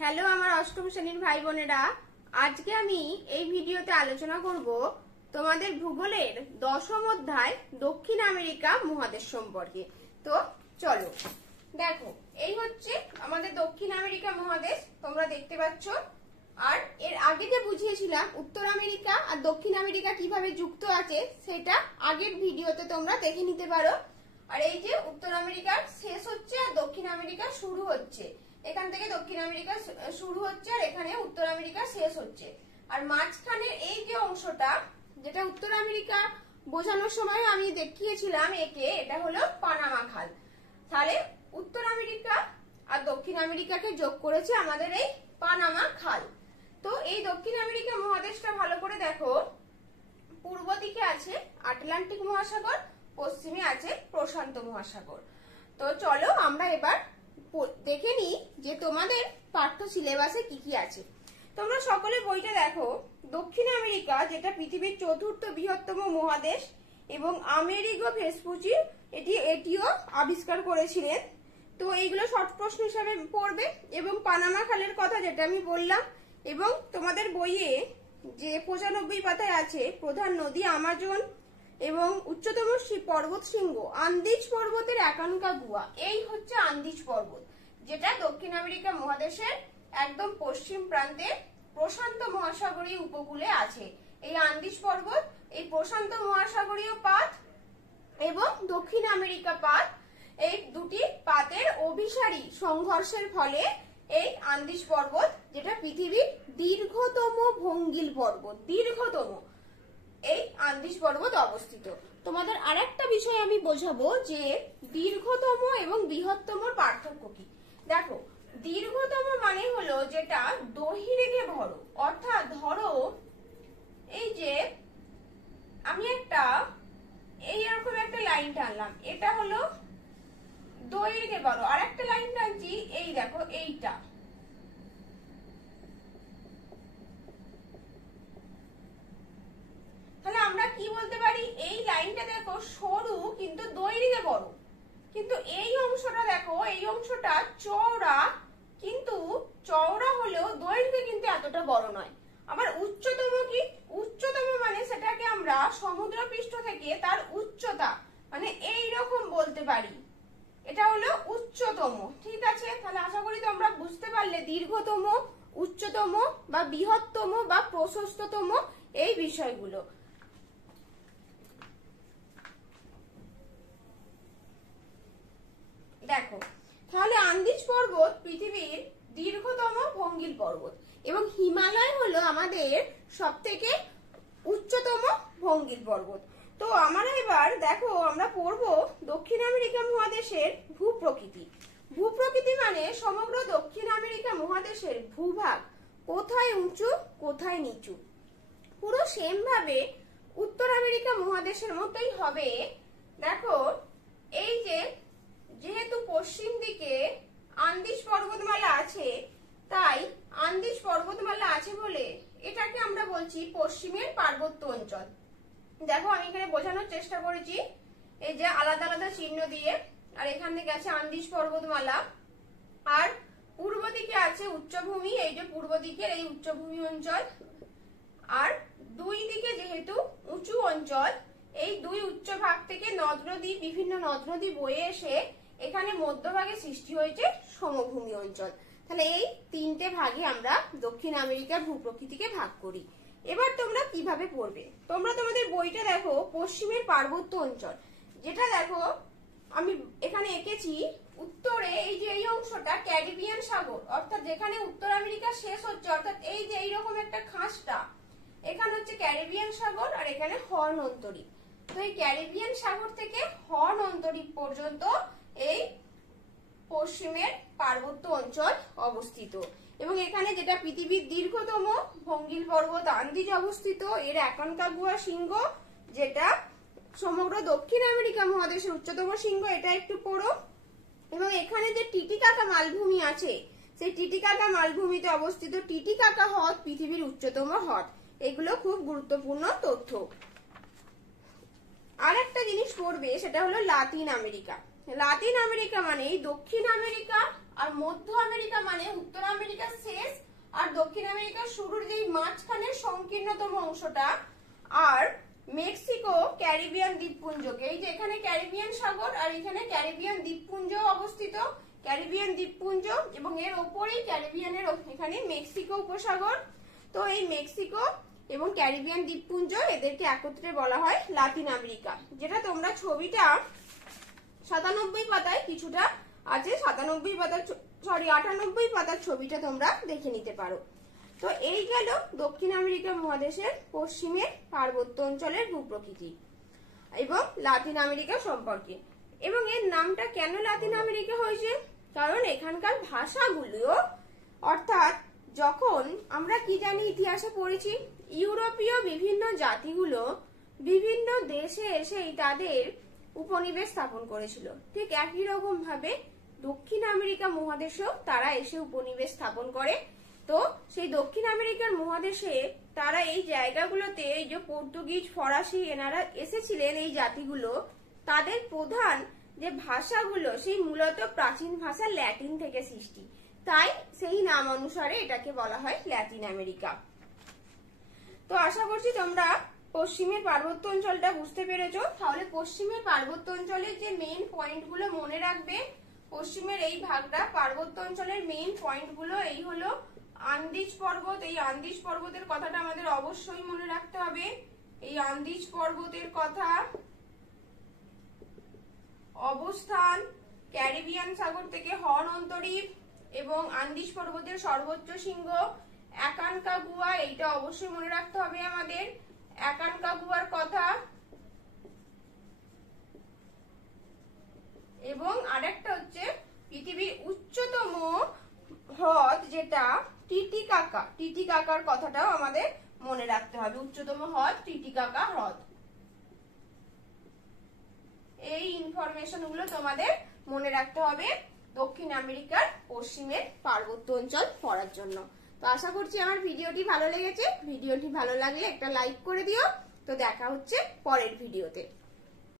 Hello আমার অষ্টম শ্রেণীর ভাই বোনেরা, আজকে আমি এই ভিডিওতে আলোচনা করব তোমাদের ভূগোলের দশম অধ্যায় দক্ষিণ আমেরিকা মহাদেশ সম্পর্কে। তো চলো দেখো, এই হচ্ছে আমাদের দক্ষিণ আমেরিকা মহাদেশ, তোমরা দেখতে পাচ্ছ। আর এর আগে যে বুঝিয়েছিলাম উত্তর আমেরিকা আর দক্ষিণ আমেরিকা কিভাবে যুক্ত আছে সেটা আগের ভিডিওতে তোমরা দেখে নিতে পারো। আর এই যে উত্তর আমেরিকার শেষ হচ্ছে আর দক্ষিণ আমেরিকা শুরু হচ্ছে, এখান থেকে দক্ষিণ আমেরিকা শুরু হচ্ছে আর এখানে উত্তর আমেরিকা শেষ হচ্ছে। আর মাঝখানের এই যে অংশটা, যেটা উত্তর আমেরিকা বোঝানোর সময় আমি দেখিয়েছিলাম একে, এটা হলো পানামা খাল। তাহলে উত্তর আমেরিকা আর দক্ষিণ আমেরিকাকে যোগ করেছে আমাদের এই পানামা খাল। তো এই দক্ষিণ আমেরিকা মহাদেশটা ভালো করে দেখো, পূর্ব দিকে আছে আটলান্টিক মহাসাগর, পশ্চিমে আছে প্রশান্ত মহাসাগর। তো চলো আমরা এবার দেখে নিই যে তোমাদের পাঠ্য সিলেবাসে কি কি আছে। তোমরা সকলে বইটা দেখো, দক্ষিণ আমেরিকা যেটা পৃথিবীর চতুর্থ বৃহত্তম মহাদেশ এবং আমেরিগো ভেসপুচি এটিও আবিষ্কার করেছিলেন। তো এইগুলো শর্ট প্রশ্ন হিসাবে পড়বে। এবং পানামা খালের কথা যেটা আমি বললাম, এবং তোমাদের বইয়ে যে 95 পাতায় আছে প্রধান নদী আমাজন এবং উচ্চতম পর্বত শৃঙ্গ আন্দিজ পর্বতের একাঙ্কা গুহা, এই হচ্ছে আন্দিজ পর্বত, যেটা দক্ষিণ আমেরিকা মহাদেশের একদম পশ্চিম প্রান্তে প্রশান্ত মহাসাগরীয় উপকূলে আছে। এই আন্দিজ পর্বত, এই প্রশান্ত মহাসাগরীয় পাত এবং দক্ষিণ আমেরিকা পাত, এই দুটি পাতের অভিসারী সংঘর্ষের ফলে এই আন্দিজ পর্বত, যেটা পৃথিবীর দীর্ঘতম ভঙ্গিল পর্বত, দীর্ঘতম এই আন্দিজ পর্বত অবস্থিত। তোমাদের আরেকটা বিষয় আমি বোঝাবো যে দীর্ঘতম এবং বৃহত্তমর পার্থক্য কি। দেখো, দীর্ঘতম মানে হলো যেটা দৈর্ঘ্যে বড়, অর্থাৎ ধরো এই যে আমি এইরকম একটা লাইন টানলাম, এটা হলো দৈর্ঘ্যে বড়। আর একটা লাইন টানছি, এই দেখো এইটা, তাহলে আমরা কি বলতে পারি, এই লাইনটা দেখো সরু কিন্তু দৈর্ঘ্যে বড়, কিন্তু এই অংশটা দেখো, এই অংশটা চওড়া, কিন্তু চওড়া হলেও দৈর্ঘ্যে কিন্তু এতটা বড় নয়। আবার উচ্চতম কি, উচ্চতম মানে সেটাকে আমরা সমুদ্রপৃষ্ঠ থেকে তার উচ্চতা মানে এই রকম বলতে পারি, এটা হলো উচ্চতম। ঠিক আছে, তাহলে আশা করি তোমরা বুঝতে পারলে দীর্ঘতম, উচ্চতম বা বৃহত্তম বা প্রশস্ততম এই বিষয়গুলো। দেখো, তাহলে আন্দিজ পর্বত পৃথিবীর দীর্ঘতম ভঙ্গিল পর্বত এবং হিমালয় হলো আমাদের সবথেকে উচ্চতম ভঙ্গিল পর্বত। তো আমরা এবার দেখো, আমরা পড়বো দক্ষিণ আমেরিকা মহাদেশের ভূপ্রকৃতি। ভূপ্রকৃতি মানে সমগ্র দক্ষিণ আমেরিকা মহাদেশের ভূভাগ কোথায় উঁচু কোথায় নিচু, পুরো সেম ভাবে উত্তর আমেরিকা মহাদেশের মতোই হবে। দেখো, এই যে যেহেতু পশ্চিম দিকে আন্দিজ পর্বতমালা আছে, তাই আন্দিজ পর্বতমালা আছে বলে এটাকে আমরা বলছি পশ্চিমের পার্বত্য অঞ্চল। দেখো, আমি এখানে বোঝানোর চেষ্টা করেছি এই যে আলাদা আলাদা চিহ্ন দিয়ে। আর এখান থেকে আছে আন্দিজ পর্বতমালা, আর পূর্ব দিকে আছে উচ্চভূমি, এই যে পূর্ব দিকের এই উচ্চভূমি অঞ্চল। আর দুই দিকে যেহেতু উঁচু অঞ্চল, এই দুই উচ্চ ভাগ থেকে নদ নদী, বিভিন্ন নদ নদী বয়ে এসে এখানে মধ্যভাগে সৃষ্টি হয়েছে সমভূমি অঞ্চল। তাহলে এই তিনটে ভাগে আমরা দক্ষিণ আমেরিকার ভূপ্রকৃতিকে ভাগ করি। এবার তোমরা কিভাবে পড়বে, তোমরা তোমাদের বইটা দেখো, পশ্চিমের পার্বত্য অঞ্চল, যেটা দেখো আমি এখানে এঁকেছি উত্তরে, এই যে এই অংশটা ক্যারিবিয়ান সাগর, অর্থাৎ যেখানে উত্তর আমেরিকা শেষ হচ্ছে, অর্থাৎ এই যে এইরকম একটা খাঁজটা, এখানে হচ্ছে ক্যারিবিয়ান সাগর আর এখানে হর্ন অন্তরীপ। তো এই ক্যারিবিয়ান সাগর থেকে হর্ন অন্তরীপ পর্যন্ত এই পশ্চিমের পার্বত্য অঞ্চল অবস্থিত। এবং এখানে যেটা পৃথিবীর দীর্ঘতম ভঙ্গিল পর্বত আন্দিজ অবস্থিত, এর একাঙ্কা গুহা শৃঙ্গ, যেটা সমগ্র দক্ষিণ আমেরিকা মহাদেশের উচ্চতম শৃঙ্গ, এটা একটু পড়ো। এবং এখানে যে টিটিকাকা মালভূমি আছে, সেই টিটিকাকা মালভূমিতে অবস্থিত টিটিকাকা হ্রদ পৃথিবীর উচ্চতম হ্রদ। এগুলো খুব গুরুত্বপূর্ণ তথ্য। আর একটা জিনিস পড়বে, সেটা হলো লাতিন আমেরিকা। লাতিন আমেরিকা মানে দক্ষিণ আমেরিকা আর মধ্য আমেরিকা মানে উত্তর আমেরিকার শেষ আর দক্ষিণ আমেরিকার শুরুর যেই মাঝখানের সংকীর্ণতম অংশটা, আর মেক্সিকো ক্যারিবিয়ান দ্বীপপুঞ্জকে, এই যে এখানে ক্যারিবিয়ান সাগর আর এখানে ক্যারিবিয়ান দ্বীপপুঞ্জ অবস্থিত, ক্যারিবিয়ান দ্বীপপুঞ্জ এবং এর ওপরেই ক্যারিবিয়ানের এখানে মেক্সিকো উপসাগর। তো এই মেক্সিকো এবং ক্যারিবিয়ান দ্বীপপুঞ্জ এদেরকে একত্রে বলা হয় লাতিন আমেরিকা, যেটা তোমরা ছবিটা 97 পাতায় কিছুটা আছে, 98 পাতার ছবিটা তোমরা দেখে নিতে পারো। তো এই গেল দক্ষিণ আমেরিকা মহাদেশের পশ্চিমের পার্বত্য অঞ্চলের ভূপ্রকৃতি এবং লাতিন আমেরিকা সম্পর্কে। এবং এর নামটা কেন লাতিন আমেরিকা হয়েছে, কারণ এখানকার ভাষাগুলো, অর্থাৎ যখন আমরা কি জানি ইতিহাসে পড়েছি, ইউরোপীয় বিভিন্ন জাতিগুলো বিভিন্ন দেশে এসেই তাদের উপনিবেশ স্থাপন করেছিল, ঠিক একই রকম ভাবে দক্ষিণ আমেরিকা মহাদেশেও তারা এসে উপনিবেশ স্থাপন করে। তো সেই দক্ষিণ আমেরিকার মহাদেশে তারা এই জায়গাগুলোতে, এই যে পর্তুগিজ, ফরাসি এনারা এসেছিলেন, এই জাতিগুলো, তাদের প্রধান যে ভাষাগুলো সেই মূলত প্রাচীন ভাষা ল্যাটিন থেকে সৃষ্টি, তাই সেই নাম অনুসারে এটাকে বলা হয় ল্যাটিন আমেরিকা। তো আশা করছি তোমরা পশ্চিমের পার্বত্য অঞ্চলটা বুঝতে পেরেছো। তাহলে পশ্চিমের পার্বত্য অঞ্চলের যে মেইন পয়েন্টগুলো মনে রাখবে, পশ্চিমের এই ভাগটা পার্বত্য অঞ্চলের মেইন পয়েন্টগুলো এই হলো আন্দিজ পর্বত, এই আন্দিজ পর্বতের কথাটা আমাদের অবশ্যই মনে রাখতে হবে। এই আন্দিজ পর্বতের কথা, অবস্থান ক্যারিবিয়ান সাগর থেকে হর্ন অন্তরীপ এবং আন্দিজ পর্বতের সর্বোচ্চ শৃঙ্গ অ্যাকানকাগুয়া, এইটা অবশ্যই মনে রাখতে হবে আমাদের, অ্যাকানকাগুয়ার কথা। এবং আরেকটা হচ্ছে পৃথিবীর উচ্চতম হ্রদ যেটা টিটিকাকা, টিটিকাকার কথাটাও আমাদের মনে রাখতে হবে, উচ্চতম হ্রদ টিটিকাকা হ্রদ। এই ইনফরমেশন গুলো তোমাদের মনে রাখতে হবে দক্ষিণ আমেরিকার পশ্চিমের পার্বত্য অঞ্চল পড়ার জন্য। তো আশা করছি আমার ভিডিওটি ভালো লেগেছে। ভিডিওটি ভালো লাগলে একটা লাইক করে দিও। তো দেখা হচ্ছে পরের ভিডিওতে।